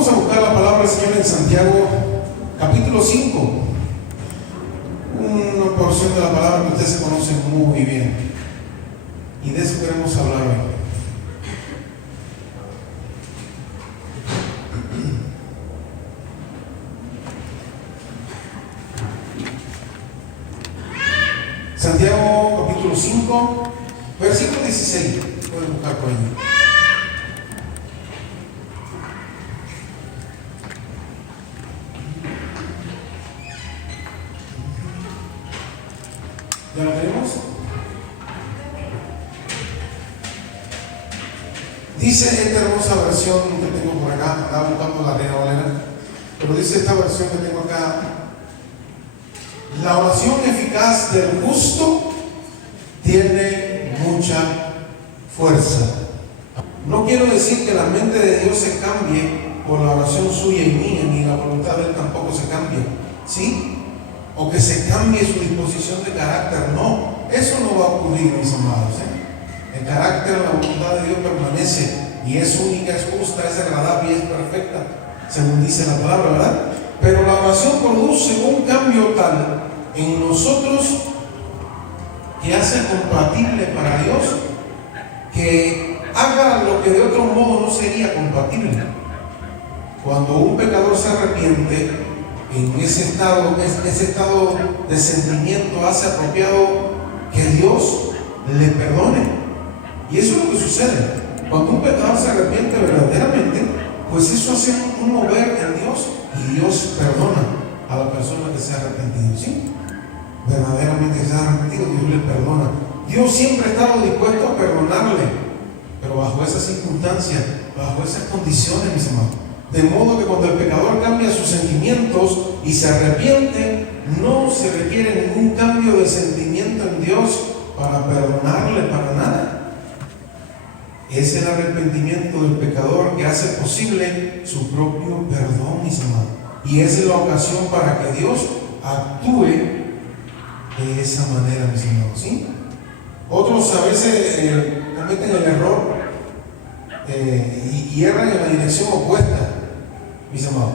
Vamos a buscar la palabra del Señor en Santiago, capítulo 5. Una porción de la palabra que ustedes se conocen muy bien. Y de eso queremos hablar hoy. Santiago, capítulo 5, versículo 16. Pueden buscar por ahí. ¿Ya lo tenemos? Dice esta hermosa versión que tengo por acá, estaba buscando la Reina Valera, pero dice esta versión que tengo acá: la oración eficaz del justo tiene mucha fuerza. No quiero decir que la mente de Dios se cambie por la oración suya y mía, ni la voluntad de Él tampoco se cambie, ¿sí? O que se cambie su disposición de carácter. No, eso no va a ocurrir, mis amados, El carácter, la voluntad de Dios permanece y es única, es justa, es agradable y es perfecta, según dice la palabra, ¿verdad? Pero la oración produce un cambio tal en nosotros que hace compatible para Dios, que haga lo que de otro modo no sería compatible. Cuando un pecador se arrepiente, en ese estado de sentimiento hace apropiado que Dios le perdone. Y eso es lo que sucede. Cuando un pecador se arrepiente verdaderamente, pues eso hace un mover en Dios y Dios perdona a la persona que se ha arrepentido, ¿sí? Verdaderamente se ha arrepentido, Dios le perdona. Dios siempre ha estado dispuesto a perdonarle, pero bajo esas circunstancias, bajo esas condiciones, mis hermanos. De modo que cuando el pecador cambia sus sentimientos y se arrepiente, no se requiere ningún cambio de sentimiento en Dios para perdonarle para nada. Es el arrepentimiento del pecador que hace posible su propio perdón, mis hermanos. Y esa es la ocasión para que Dios actúe de esa manera, mis hermanos, ¿sí? Otros a veces cometen el error y erran en la dirección opuesta, mis amados.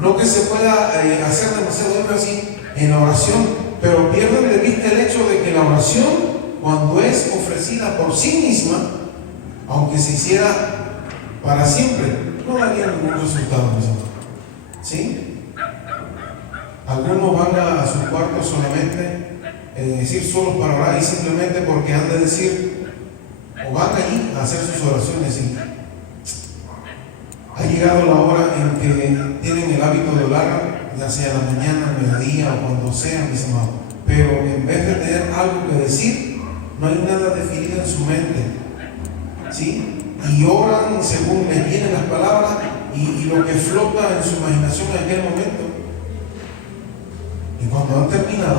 No que se pueda hacer demasiado énfasis en la oración, pero pierden de vista el hecho de que la oración, cuando es ofrecida por sí misma, aunque se hiciera para siempre, no daría ningún resultado, mis amados, ¿sí? Algunos van a su cuarto solamente, decir solos para orar, y simplemente porque han de decir, o van allí a hacer sus oraciones, y ha llegado la hora en que tienen el hábito de orar, ya sea a la mañana, al mediodía o cuando sea, mis amados. Pero en vez de tener algo que decir, no hay nada definido en su mente, ¿sí? Y oran según les vienen las palabras y lo que flota en su imaginación en aquel momento. Y cuando han terminado,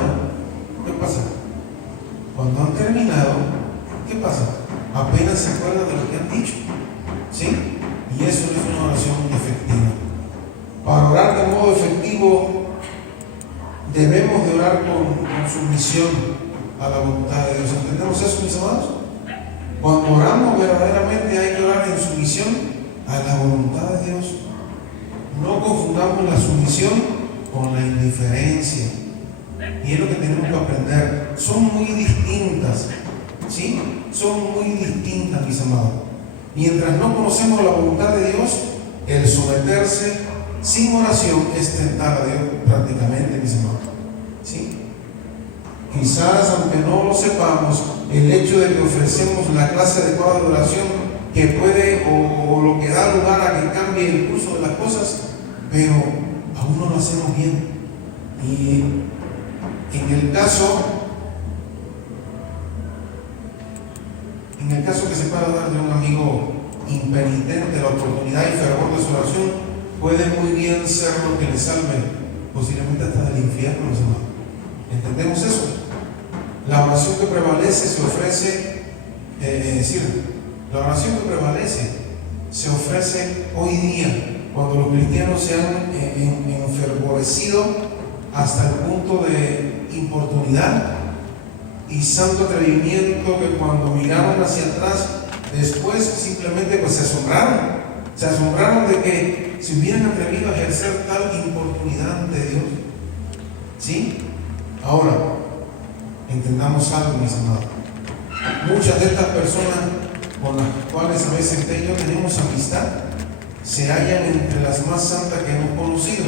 ¿qué pasa? Cuando han terminado, ¿qué pasa? Apenas se acuerdan de lo que han dicho, ¿sí? Y eso no es una oración efectiva. Para orar de modo efectivo, debemos de orar con sumisión a la voluntad de Dios. ¿Entendemos eso, mis amados? Cuando oramos verdaderamente hay que orar en sumisión a la voluntad de Dios. No confundamos la sumisión con la indiferencia. Y es lo que tenemos que aprender. Son muy distintas, ¿sí? Son muy distintas, mis amados. Mientras no conocemos la voluntad de Dios, el someterse sin oración es tentar a Dios prácticamente, mis hermanos, ¿sí? Quizás, aunque no lo sepamos, el hecho de que ofrecemos la clase adecuada de oración que puede o lo que da lugar a que cambie el curso de las cosas, pero aún no lo hacemos bien. Y en el caso que se pueda dar de un amigo impenitente la oportunidad y fervor de su oración, puede muy bien ser lo que le salve, posiblemente hasta del infierno, mis hermanos. ¿Entendemos eso? La oración que prevalece se ofrece, la oración que prevalece se ofrece hoy día, cuando los cristianos se han enfervorecido hasta el punto de importunidad y santo atrevimiento, que cuando miraron hacia atrás, después simplemente pues se asombraron de que se hubieran atrevido a ejercer tal importunidad ante Dios. ¿Sí? Ahora, entendamos algo, mis amados. Muchas de estas personas con las cuales a veces usted y yo tenemos amistad se hallan entre las más santas que hemos conocido.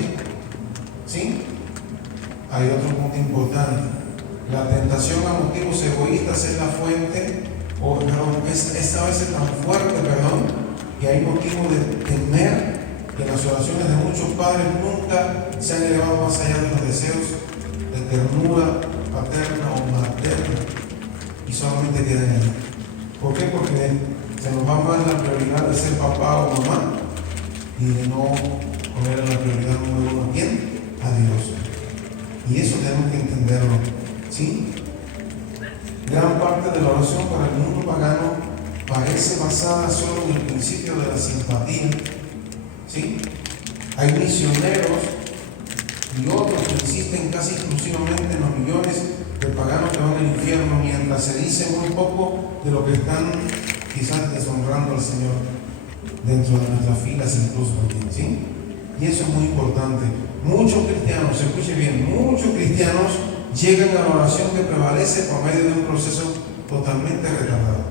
¿Sí? Hay otro punto importante. La tentación a motivos egoístas es la fuente, es a veces tan fuerte, que hay motivo de temer que las oraciones de muchos padres nunca se han elevado más allá de los deseos de ternura paterna o materna y solamente quedan ahí. ¿Por qué? Porque se nos va más la prioridad de ser papá o mamá y de no poner la prioridad número uno. ¿A quién? A Dios. Y eso tenemos que entenderlo. ¿Sí? Gran parte de la oración para el mundo pagano parece basada solo en el principio de la simpatía. ¿Sí? Hay misioneros y otros que insisten casi exclusivamente en los millones de paganos que van al infierno, mientras se dice muy poco de lo que están quizás deshonrando al Señor dentro de nuestras filas, incluso también. ¿Sí? Y eso es muy importante. Muchos cristianos, escuche bien, muchos cristianos llegan a la oración que prevalece por medio de un proceso totalmente retardado.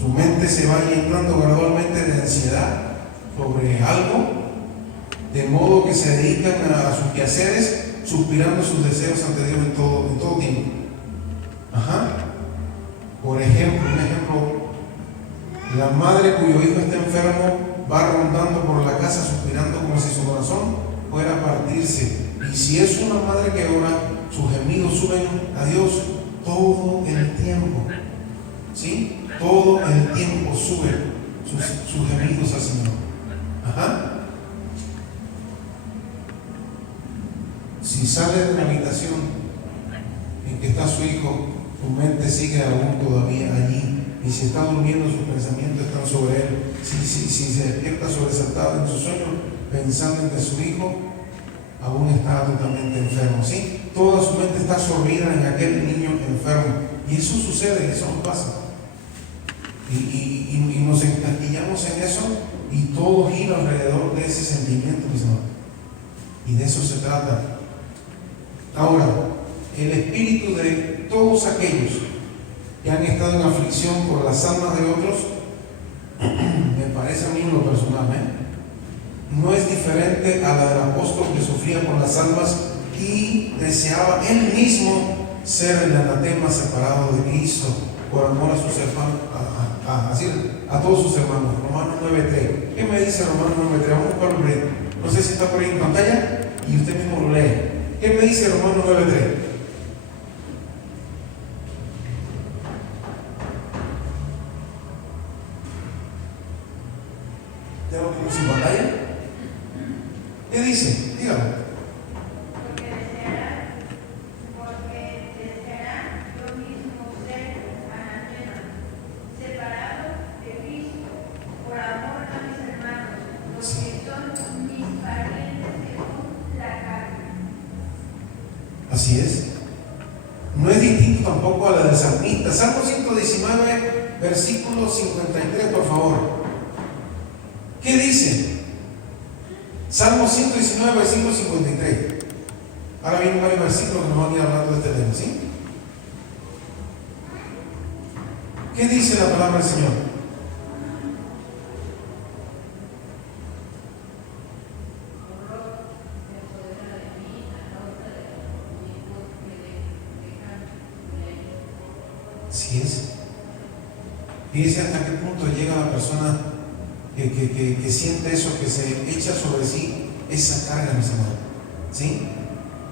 Su mente se va llenando gradualmente de ansiedad sobre algo, de modo que se dedican a sus quehaceres, suspirando sus deseos ante Dios en todo tiempo. Por ejemplo, la madre cuyo hijo está enfermo va rondando por la casa suspirando como si su corazón fuera a partirse. Y si es una madre que ora, sus gemidos suben a Dios todo el tiempo. ¿Sí? Todo el tiempo suben sus gemidos al Señor. Si sale de la habitación en que está su hijo, su mente sigue aún todavía allí. Y si está durmiendo, sus pensamientos están sobre él. Si se despierta sobresaltado en su sueño, pensando en que su hijo aún está totalmente enfermo. ¿Sí? Toda su mente está absorbida en aquel niño enfermo. Y eso sucede, eso nos pasa. Y nos encasquillamos en eso y todo gira alrededor de ese sentimiento, mis hermanos. Y de eso se trata. Ahora, el espíritu de todos aquellos que han estado en aflicción por las almas de otros, me parece a mí en lo personal, no es diferente a la del apóstol que sufría por las almas y deseaba él mismo ser el anatema separado de Cristo por amor a sus hermanos, a todos sus hermanos. Romanos 9:3. ¿Qué me dice Romanos 9:3? Vamos a buscarlo. No sé si está por ahí en pantalla y usted mismo lo lee. ¿Qué me dice Romanos 9:3? ¿Ya lo tenemos en pantalla? ¿Qué dice? Dígalo. Así es. No es distinto tampoco a la del salmista. Salmo 119, versículo 53, por favor. ¿Qué dice? Salmo 119, versículo 53. Ahora vienen varios versículos que nos van a ir hablando de este tema, ¿sí? ¿Qué dice la palabra del Señor? Así es. Fíjese hasta qué punto llega la persona que siente eso, que se echa sobre sí esa carga, mis hermanos. ¿Sí?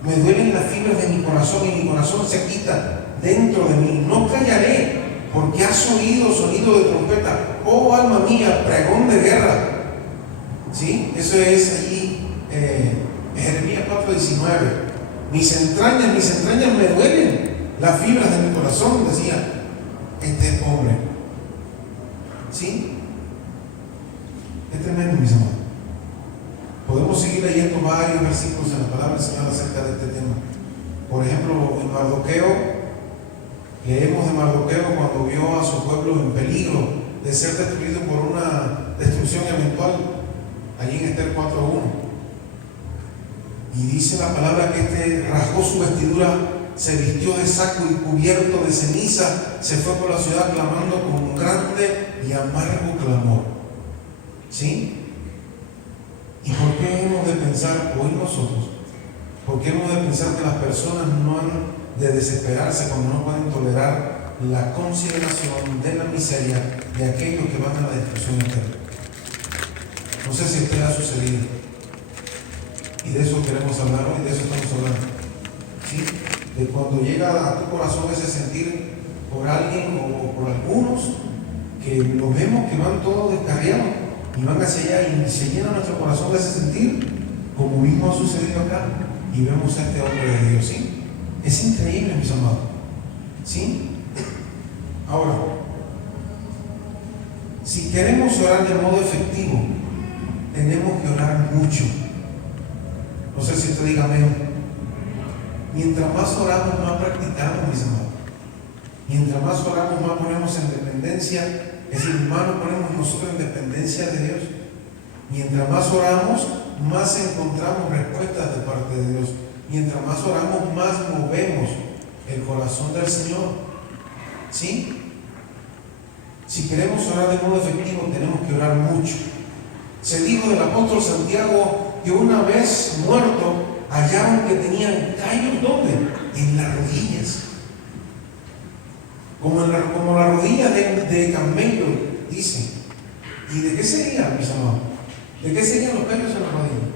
Me duelen las fibras de mi corazón y mi corazón se quita dentro de mí. No callaré, porque has oído sonido de trompeta. Oh alma mía, pregón de guerra. ¿Sí? Eso es allí, Jeremías 4:19. Mis entrañas me duelen. Las fibras de mi corazón, decía este hombre. ¿Sí? Es tremendo, mis amados. Podemos seguir leyendo varios versículos en la palabra del Señor acerca de este tema. Por ejemplo, en Mardoqueo, leemos de Mardoqueo cuando vio a su pueblo en peligro de ser destruido por una destrucción eventual. allí en Esther 4:1. Y dice la palabra que este rasgó su vestidura, se vistió de saco y cubierto de ceniza, se fue por la ciudad clamando con un grande y amargo clamor. ¿Sí? ¿Y por qué hemos de pensar hoy nosotros? ¿Por qué hemos de pensar que las personas no han de desesperarse cuando no pueden tolerar la consideración de la miseria de aquellos que van a la destrucción eterna? No sé si a usted ha sucedido. Y de eso queremos hablar hoy, de eso estamos hablando. ¿Sí? De cuando llega a tu corazón ese sentir por alguien o por algunos que lo vemos que van todos descarriados y van hacia allá y se llena nuestro corazón de ese sentir, como mismo ha sucedido acá, y vemos a este hombre de Dios. ¿Sí? Es increíble, mis amados. ¿Sí? Ahora, si queremos orar de modo efectivo, tenemos que orar mucho. No sé si usted diga amén. Mientras más oramos, más practicamos, mis amados. Mientras más oramos, más ponemos en dependencia. Es decir, más nos ponemos nosotros en dependencia de Dios. Mientras más oramos, más encontramos respuestas de parte de Dios. Mientras más oramos, más movemos el corazón del Señor. ¿Sí? Si queremos orar de modo efectivo, tenemos que orar mucho. Se dijo del apóstol Santiago que una vez muerto, hallaron que tenían callos, ¿dónde? En las rodillas. Como la rodilla de camello, dice. ¿Y de qué serían, mis amados? ¿De qué serían los callos en la rodilla?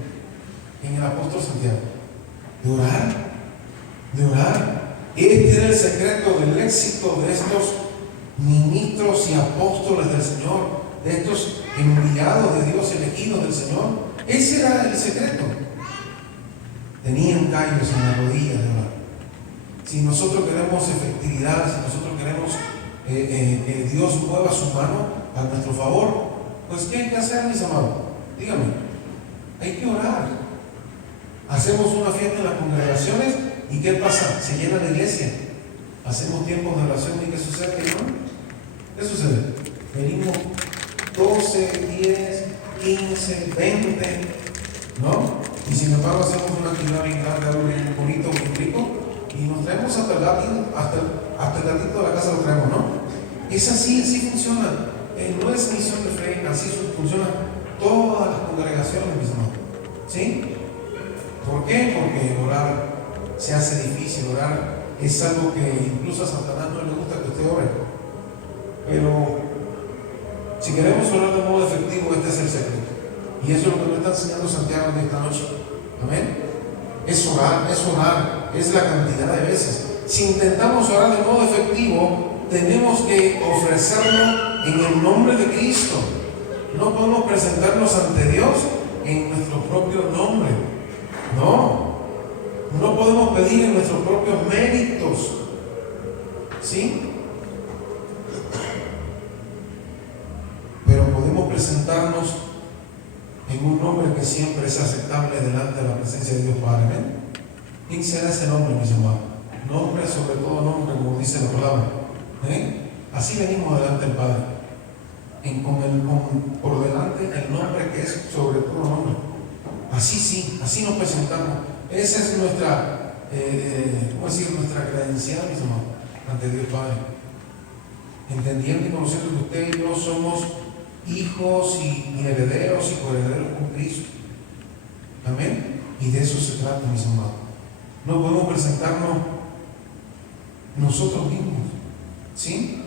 En el apóstol Santiago. De orar. De orar. Este era el secreto del éxito de estos ministros y apóstoles del Señor, de estos enviados de Dios, elegidos del Señor. Ese era el secreto. Tenían callos en la rodilla de orar. Si nosotros queremos efectividad, si nosotros queremos que Dios mueva su mano a nuestro favor, pues ¿qué hay que hacer, mis amados? Dígame. Hay que orar. Hacemos una fiesta en las congregaciones y ¿qué pasa? Se llena la iglesia. Hacemos tiempos de oración y ¿qué sucede, hermano? ¿Qué sucede? Venimos 12, 10, 15, 20, ¿no? Y sin embargo hacemos una actividad bien grande, algo bien bonito, bien rico, y nos traemos hasta el gatito, hasta el gatito de la casa lo traemos, ¿no? Es así, así funciona. No es misión de fe, así funciona todas las congregaciones, mis hermanos. ¿Sí? ¿Por qué? Porque orar se hace difícil, orar es algo que incluso a Satanás no le gusta que usted ore. Pero si queremos orar de modo efectivo, este es el secreto. Y eso es lo que nos está enseñando Santiago en esta noche. Amén. Es orar, es la cantidad de veces. Si intentamos orar de modo efectivo, tenemos que ofrecerlo en el nombre de Cristo. No podemos presentarnos ante Dios en nuestro propio nombre. No podemos pedir en nuestros propios méritos. ¿Sí? Pero podemos presentarnos en un nombre que siempre es aceptable delante de la presencia de Dios Padre. ¿Ven? ¿Quién será ese nombre, mis hermanos? Nombre sobre todo nombre, como dice la palabra. Así venimos delante del Padre. Por delante el nombre que es sobre todo nombre. Así sí, así nos presentamos. Esa es nuestra, nuestra credencial, mis hermanos, ante Dios Padre. Entendiendo y conociendo que usted y yo somos hijos y herederos y coherederos con Cristo. Amén. Y de eso se trata, mis amados. No podemos presentarnos nosotros mismos. ¿Sí?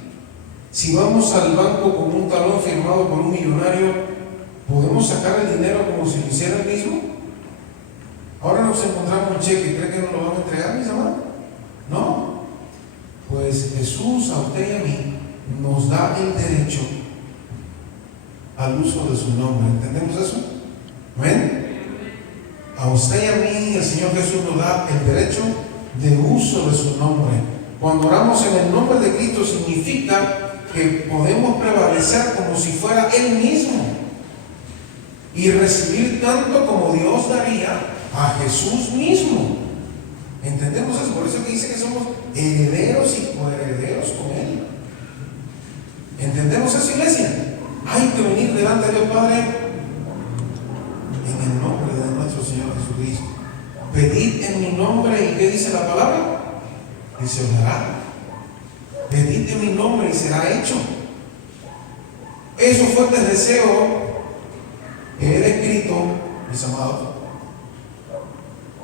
Si vamos al banco con un talón firmado por un millonario, ¿podemos sacar el dinero como si lo hiciera el mismo? Ahora nos encontramos un cheque, ¿cree que nos lo van a entregar, mis amados? No. Pues Jesús a usted y a mí nos da el derecho al uso de su nombre. ¿Entendemos eso? ¿Ven? A usted y a mí el Señor Jesús nos da el derecho de uso de su nombre. Cuando oramos en el nombre de Cristo significa que podemos prevalecer como si fuera Él mismo y recibir tanto como Dios daría a Jesús mismo. ¿Entendemos eso? Por eso que dice que somos herederos y coherederos con Él. ¿Entendemos eso, iglesia? Hay que venir delante de Dios Padre Pedid en mi nombre, ¿y qué dice la palabra? Y se os dará. Pedid en mi nombre y será hecho. Esos fuertes deseos que he descrito, mis amados,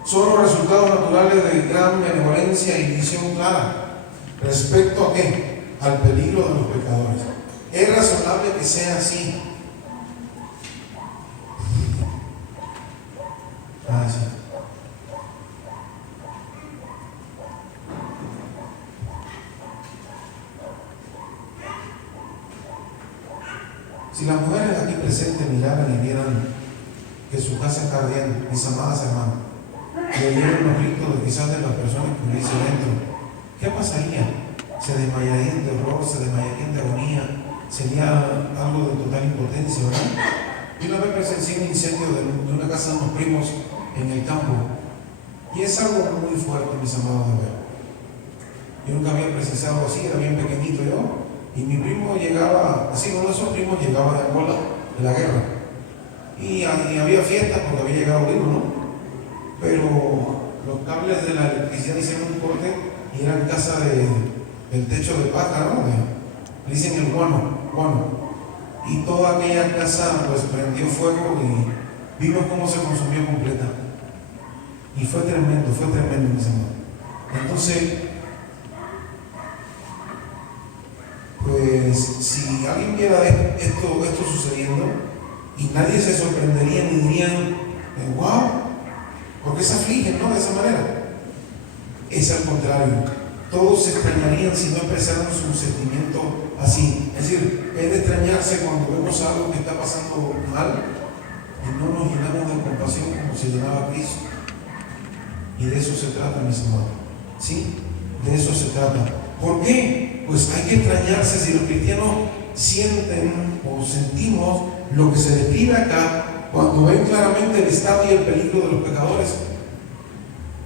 son los resultados naturales de gran benevolencia y visión clara. ¿Respecto a qué? Al peligro de los pecadores. Es razonable que sea así. Sí. Si las mujeres aquí presentes miraran y vieran que su casa está ardiendo, mis amadas hermanas, y oyeran los gritos de quizás de las personas que hubiese dentro, ¿qué pasaría? Se desmayarían de horror, se desmayarían de agonía, sería algo de total impotencia, ¿verdad? Yo una vez presencié un incendio de una casa de unos primos en el campo, y es algo muy fuerte, mis amados, de ver. Yo nunca había presenciado algo así, era bien pequeñito yo, y mi primo llegaba, así uno de esos primos llegaba de Angola, de la guerra, y había fiesta porque había llegado vivo, ¿no? Pero los cables de la electricidad hicieron un corte y eran casa del techo de paja, ¿no? Le dicen el guano, y toda aquella casa pues prendió fuego y vimos cómo se consumió completa. Y fue tremendo, mis hermanos. Entonces, pues si alguien viera esto sucediendo, y nadie se sorprendería ni dirían, wow, ¿por qué se afligen, no? De esa manera. Es al contrario, todos se extrañarían si no expresaran su sentimiento así. Es decir, es de extrañarse cuando vemos algo que está pasando mal y no nos llenamos de compasión como se llenaba Cristo. Y de eso se trata, mis hermanos. ¿Sí? De eso se trata. ¿Por qué? Pues hay que extrañarse si los cristianos sienten o sentimos lo que se describe acá cuando ven claramente el estado y el peligro de los pecadores.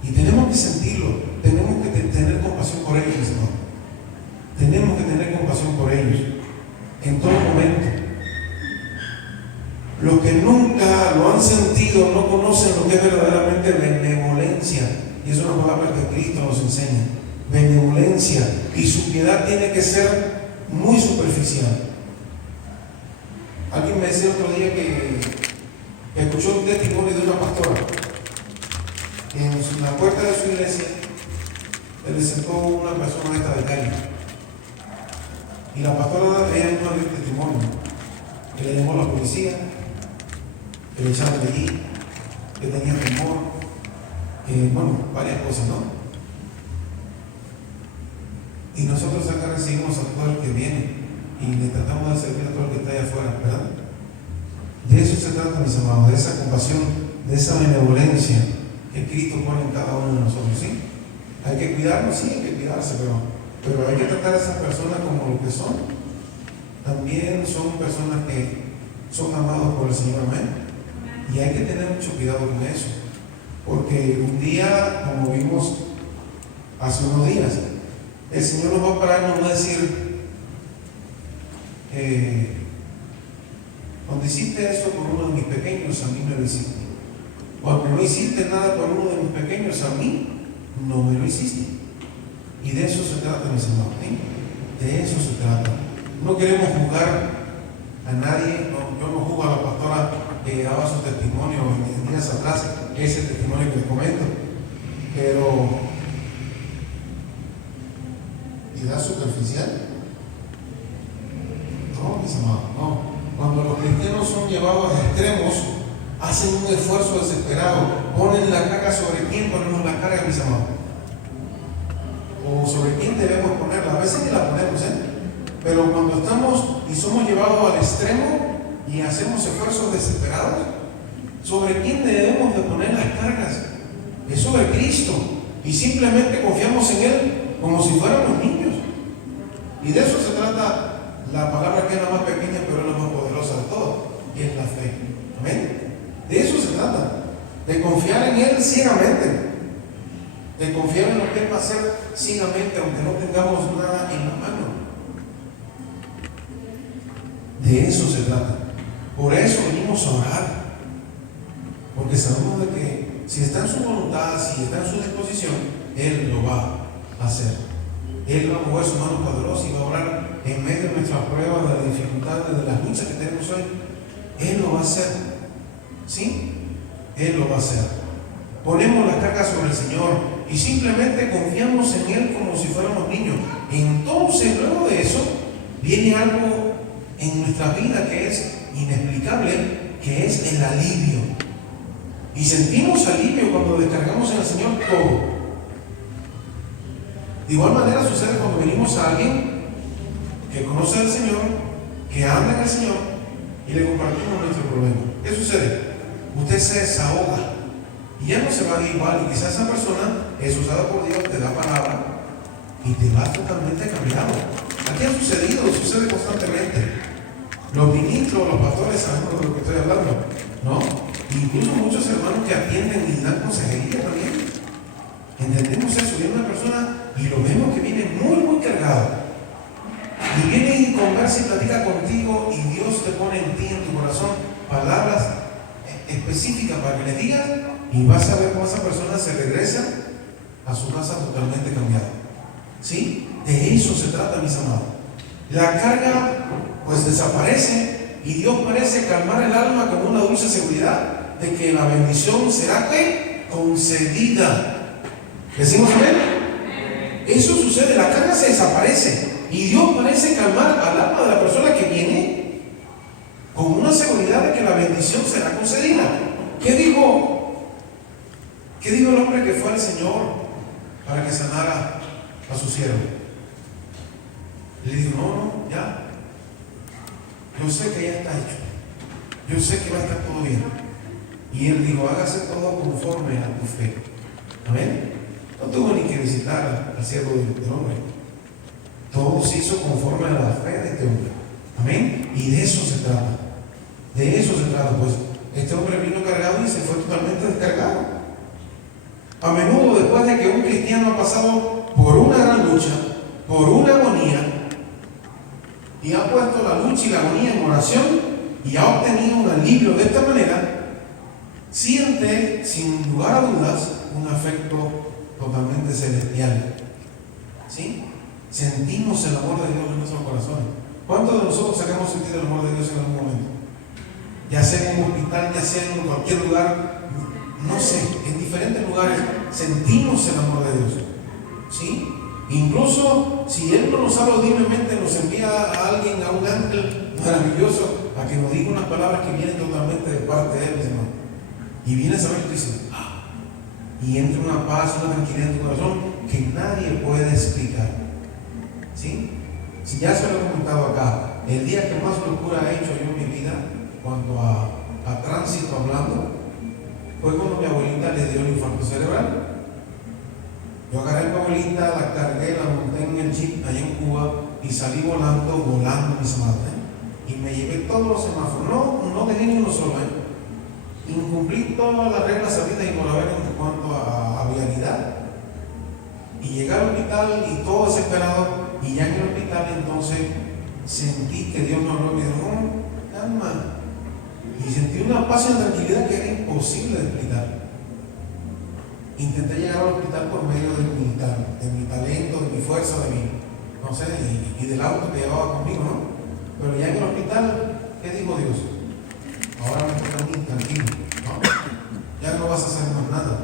Y tenemos que sentirlo, tenemos que tener compasión por ellos, mis hermanos. Tenemos que tener compasión por ellos en todo momento. Los que nunca lo han sentido no conocen lo que es verdaderamente benevolencia, y es una palabra que Cristo nos enseña. Benevolencia, y su piedad tiene que ser muy superficial. Alguien me decía otro día que escuchó un testimonio de una pastora que en la puerta de su iglesia le sentó una persona esta de calle, y la pastora leía un testimonio que le llamó a la policía, que le echaron de allí, que tenía temor, varias cosas, ¿no? Y nosotros acá recibimos a todo el que viene y le tratamos de servir a todo el que está allá afuera, ¿verdad? De eso se trata, mis amados, de esa compasión, de esa benevolencia que Cristo pone en cada uno de nosotros, ¿sí? Hay que cuidarnos, sí, hay que cuidarse, pero hay que tratar a esas personas como lo que son. También son personas que son amados por el Señor, amén. Y hay que tener mucho cuidado con eso, porque un día, como vimos hace unos días, el Señor nos va a parar y nos va a decir, cuando hiciste eso por uno de mis pequeños, a mí me lo hiciste. Cuando no hiciste nada por uno de mis pequeños, a mí no me lo hiciste. Y de eso se trata, mis hermanos, ¿sí? De eso se trata. No queremos juzgar a nadie. Yo no juzgo a la pastora que daba su testimonio en días atrás, ese testimonio que les comento, pero ¿piedad superficial? No, mis amados, no. Cuando los cristianos son llevados a extremos, hacen un esfuerzo desesperado, ponen la carga. ¿Sobre quién ponemos la carga, mis amados? O sobre quién debemos ponerla. A veces ni la ponemos, pero cuando estamos y somos llevados al extremo y hacemos esfuerzos desesperados, ¿sobre quién debemos de poner las cargas? Es sobre Cristo, y simplemente confiamos en Él como si fuéramos niños. Y de eso se trata la palabra que es la más pequeña pero es la más poderosa de todas, y es la fe. Amén. De eso se trata, de confiar en Él ciegamente, de confiar en lo que Él va a hacer ciegamente, aunque no tengamos nada en la mano. De eso se trata. Por eso venimos a orar, porque sabemos de que si está en su voluntad, si está en su disposición, Él lo va a hacer. Él va a mover su mano poderosa y va a obrar en medio de nuestras pruebas, de las dificultades, de las luchas que tenemos hoy. Él lo va a hacer. ¿Sí? Él lo va a hacer. Ponemos la carga sobre el Señor y simplemente confiamos en Él como si fuéramos niños. Entonces, luego de eso, viene algo en nuestra vida que es inexplicable, que es el alivio. Y sentimos alivio cuando descargamos en el Señor todo. De igual manera sucede cuando venimos a alguien que conoce al Señor, que anda en el Señor y le compartimos nuestro problema. ¿Qué sucede? Usted se desahoga y ya no se va a ir igual, y quizás esa persona es usada por Dios, te da palabra y te va totalmente cambiado. Aquí ha sucedido, sucede constantemente. Los ministros, los pastores sabemos de lo que estoy hablando, ¿no? Incluso muchos hermanos que atienden y dan consejería también. Entendemos eso, viene una persona y lo vemos que viene muy cargado. Y viene y conversa y platica contigo y Dios te pone en ti, en tu corazón, palabras específicas para que le digas, y vas a ver cómo esa persona se regresa a su casa totalmente cambiada. ¿Sí? De eso se trata, mis amados. La carga pues desaparece y Dios parece calmar el alma con una dulce seguridad de que la bendición será ¿qué? Concedida. ¿Decimos amén? Eso sucede, la carga se desaparece y Dios parece calmar al alma de la persona que viene con una seguridad de que la bendición será concedida. ¿Qué dijo el hombre que fue al Señor para que sanara a su siervo? Le dijo, no, ya. Yo sé que ya está hecho. Yo sé que va a estar todo bien. Y él dijo, hágase todo conforme a tu fe. Amén. No tuvo ni que visitar al siervo del hombre. Todo se hizo conforme a la fe de este hombre. Amén. Y de eso se trata. De eso se trata. Pues este hombre vino cargado y se fue totalmente descargado. A menudo, después de que un cristiano ha pasado por una gran lucha, por una agonía, y ha puesto la lucha y la agonía en oración y ha obtenido un alivio de esta manera, siente sin lugar a dudas un afecto totalmente celestial. ¿Sí? Sentimos el amor de Dios en nuestros corazones. ¿Cuántos de nosotros hemos sentido el amor de Dios en algún momento? Ya sea en un hospital, ya sea en cualquier lugar, no sé, en diferentes lugares sentimos el amor de Dios. ¿Sí? Incluso si Él no nos habla audiblemente, nos envía a alguien, a un ángel maravilloso, a que nos diga unas palabras que vienen totalmente de parte de Él, hermano. Y vienes a ver y dices, y entra una paz, una tranquilidad en tu corazón que nadie puede explicar. ¿Sí? Si ya se lo he comentado acá, el día que más locura he hecho yo en mi vida, cuanto a tránsito hablando, fue cuando mi abuelita le dio el infarto cerebral. Yo agarré a mi abuelita, la cargué, la monté en el jeep allá en Cuba y salí volando mis amados. Y me llevé todos los semáforos, no dejé ni uno solo. Incumplí todas las reglas sabidas y por haber en cuanto a vialidad. Y llegué al hospital y todo desesperado, y ya en el hospital entonces sentí que Dios me habló y me dijo, calma. Y sentí una paz y una tranquilidad que era imposible de explicar. Intenté llegar al hospital por medio de mi talento, de mi fuerza, de mi, no sé, y del auto que llevaba conmigo, ¿no? Pero ya en el hospital, ¿qué dijo Dios? Ahora me toca a mí, tranquilo, ¿no? Ya no vas a hacer más nada.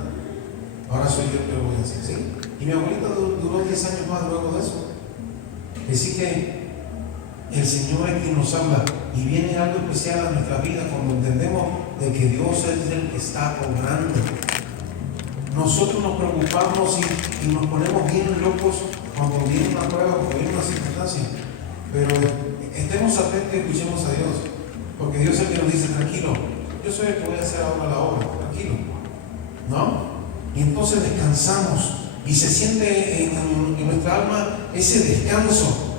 Ahora soy yo que lo voy a hacer, ¿sí? Y mi abuelita duró 10 años más luego de eso. Así que el Señor es quien nos habla y viene algo especial a nuestra vida cuando entendemos de que Dios es el que está obrando. Nosotros nos preocupamos y nos ponemos bien locos cuando viene una prueba, cuando viene una circunstancia. Pero estemos atentos y escuchemos a Dios. Porque Dios es el que nos dice, tranquilo, yo soy el que voy a hacer ahora la obra, tranquilo. ¿No? Y entonces descansamos y se siente en nuestra alma ese descanso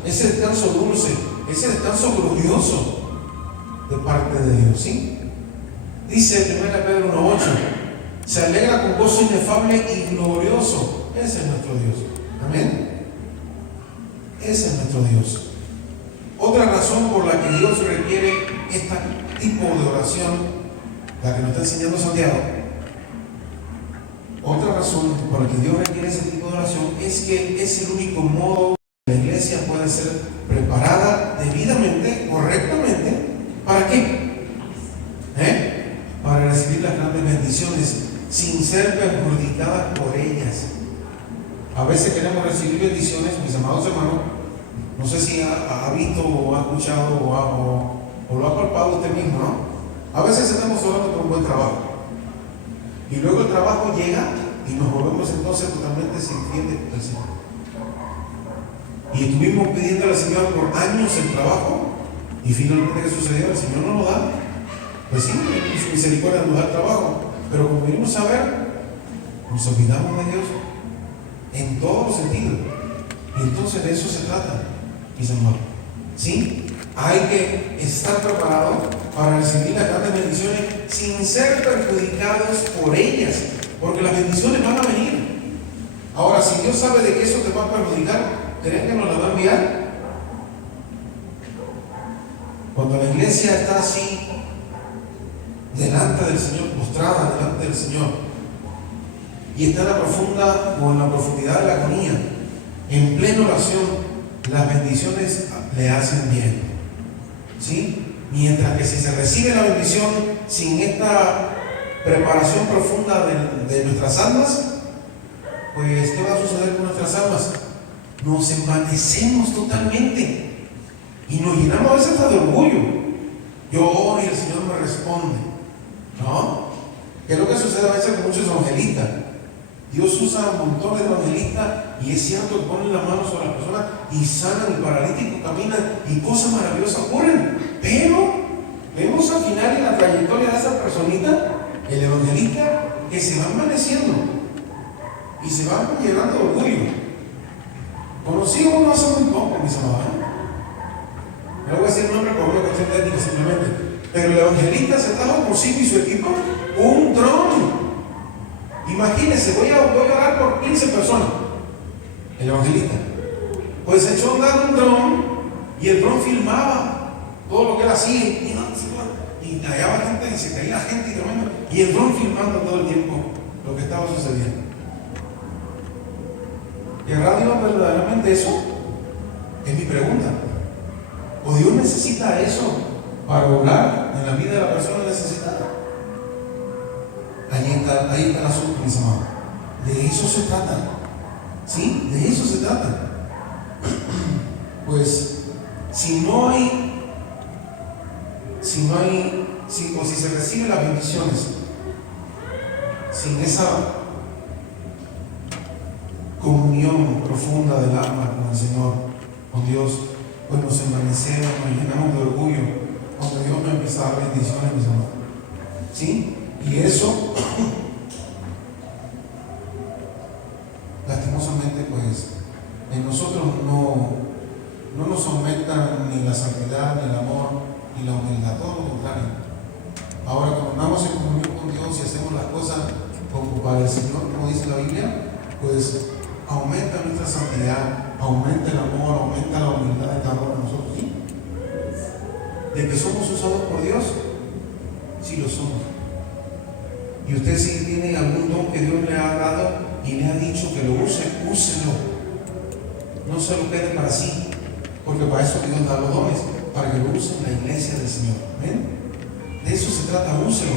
dulce, ese descanso glorioso de parte de Dios. ¿Sí? Dice 1 Pedro 1:8, se alegra con gozo inefable y glorioso. Ese es nuestro Dios. Amén. Ese es nuestro Dios. Otra razón por la que Dios requiere este tipo de oración, la que nos está enseñando Santiago, Otra razón por la que Dios requiere ese tipo de oración es que es el único modo que la iglesia puede ser preparada debidamente, correctamente. ¿Para qué? Para recibir las grandes bendiciones sin ser perjudicadas por ellas. A veces queremos recibir bendiciones, mis amados hermanos. No sé si ha visto o ha escuchado o lo ha palpado usted mismo, ¿no? A veces estamos orando por un buen trabajo y luego el trabajo llega y nos volvemos entonces totalmente sin fiel del Señor. Y estuvimos pidiendo al Señor por años el trabajo y finalmente, ¿qué sucedió? El Señor no lo da. Pues sí, su misericordia nos da el trabajo, pero como venimos a ver, nos olvidamos de Dios en todos los sentidos. Y entonces de eso se trata, mis hermanos. ¿Sí? Hay que estar preparados para recibir las grandes bendiciones sin ser perjudicados por ellas, porque las bendiciones van a venir. Ahora, si Dios sabe de que eso te va a perjudicar, ¿creen que nos la va a enviar? Cuando la iglesia está así, delante del Señor, postrada delante del Señor, y está en la profunda o en la profundidad de la agonía, en plena oración, las bendiciones le hacen bien. ¿Sí? Mientras que si se recibe la bendición sin esta preparación profunda de nuestras almas, pues ¿qué va a suceder con nuestras almas? Nos envanecemos totalmente y nos llenamos a veces hasta de orgullo. Yo oro y el Señor me responde, ¿no? ¿Qué es lo que sucede a veces con muchos evangelistas? Dios usa un montón de evangelistas y es cierto que ponen la mano sobre la persona y sanan, el paralítico camina y cosas maravillosas ocurren. Pero vemos al final en la trayectoria de esa personita, el evangelista, que se va envaneciendo y se va llenando de orgullo. Conocí uno hace muy poco, mis amados. No voy a decir el nombre por una cuestión técnica simplemente. Pero el evangelista se trajo consigo y su equipo un dron. Imagínense, voy a orar por 15 personas. El evangelista pues se echó a andar un dron y el dron filmaba todo lo que él hacía y callaba gente y se caía la gente y el dron filmando todo el tiempo lo que estaba sucediendo. ¿Querrá Dios verdaderamente eso? Es mi pregunta. ¿O Dios necesita eso para obrar en la vida de la persona necesitada? Ahí está el asunto, mis amados. De eso se trata. ¿Sí? De eso se trata. Pues, si se reciben las bendiciones sin esa comunión profunda del alma con el Señor, con Dios, pues nos envanecemos, nos llenamos de orgullo cuando Dios nos empieza a dar bendiciones, mis amados. ¿Sí? Y eso, lastimosamente, pues, en nosotros no nos aumentan ni la santidad, ni el amor, ni la humildad, todo lo contrario. Ahora, cuando andamos en comunión con Dios y hacemos las cosas como para el Señor, como dice la Biblia, pues aumenta nuestra santidad, aumenta el amor, aumenta la humildad de cada uno de nosotros. ¿Sí? De que somos usados por Dios, sí lo somos. Y usted, si tiene algún don que Dios le ha dado y le ha dicho que lo use, úselo. No se lo quede para sí, porque para eso Dios da los dones, para que lo use en la iglesia del Señor. ¿Ven? De eso se trata, úselo,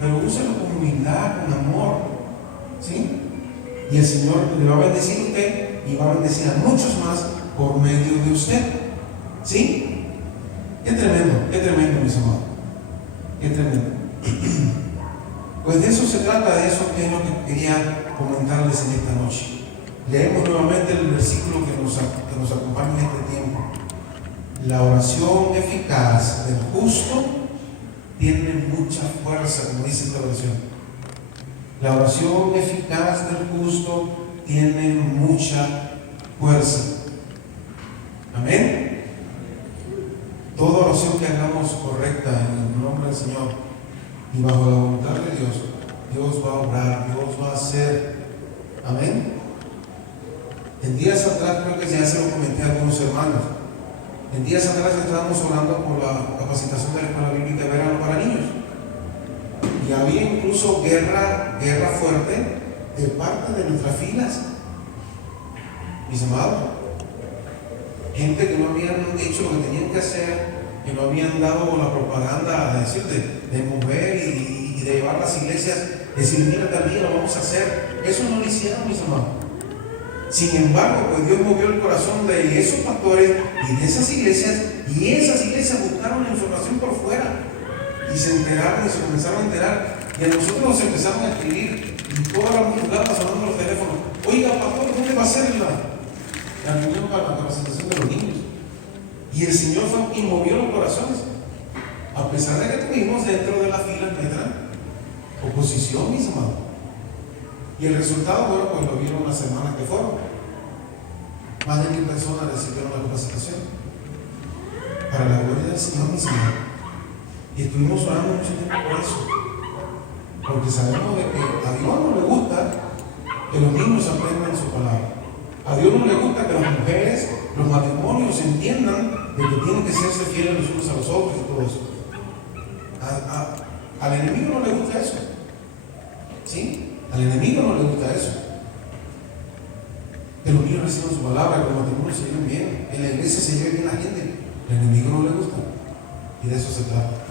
pero úselo con humildad, con amor. ¿Sí? Y el Señor le va a bendecir a usted y va a bendecir a muchos más por medio de usted. ¿Sí? Qué tremendo, mis amados. Qué tremendo. Pues de eso se trata, de eso que es lo que quería comentarles en esta noche. Leemos nuevamente el versículo que nos acompaña en este tiempo. La oración eficaz del justo tiene mucha fuerza, como dice esta versión. La oración eficaz del justo tiene mucha fuerza. Amén. Toda oración que hagamos correcta en el nombre del Señor y bajo la voluntad de Dios, Dios va a obrar, Dios va a hacer. Amén. En días atrás, creo que ya se lo comenté a algunos hermanos. En días atrás estábamos orando por la capacitación de la escuela bíblica de verano para niños. Y había incluso guerra fuerte de parte de nuestras filas, mis amados. Gente que no habían hecho lo que tenían que hacer, que no habían dado la propaganda a decir de mover y de llevar las iglesias, decir, mira, también lo vamos a hacer. Eso no lo hicieron, mis amados. Sin embargo, pues Dios movió el corazón de esos pastores y de esas iglesias, y esas iglesias buscaron la información por fuera y se enteraron y se comenzaron a enterar. Y a nosotros nos empezaron a escribir y todas las madrugadas sonando los teléfonos. Oiga, pastor, ¿dónde va a ser la reunión para la capacitación de los niños? Y el Señor fue y movió los corazones. A pesar de que tuvimos dentro de la fila nuestra oposición, mis amados. Y el resultado, bueno, pues lo vieron las semanas que fueron. Más de 1000 personas recibieron la capacitación. Para la gloria del Señor, mis amados. Y estuvimos orando mucho tiempo por eso. Porque sabemos de que a Dios no le gusta que los niños aprendan su palabra. A Dios no le gusta que las mujeres, los matrimonios entiendan de que tienen que serse fieles los unos a los otros y todo eso. Al enemigo no le gusta eso. ¿Sí? Al enemigo no le gusta eso. Que los niños reciban su palabra, que los matrimonios se lleven bien, en la iglesia se lleve bien la gente. Al enemigo no le gusta. Y de eso se trata.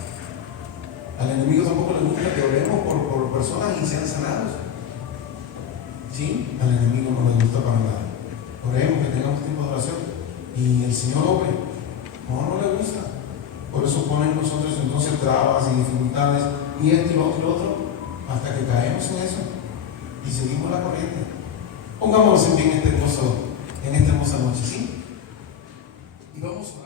Al enemigo tampoco le gusta que oremos por personas y sean sanados. ¿Sí? Al enemigo no le gusta para nada. Oremos, que tengamos tiempo de oración y el Señor obre. No le gusta. Por eso ponen nosotros entonces trabas y dificultades y esto y lo otro y lo otro, hasta que caemos en eso y seguimos la corriente. Pongámonos en pie en esta hermosa noche, ¿sí? Y vamos a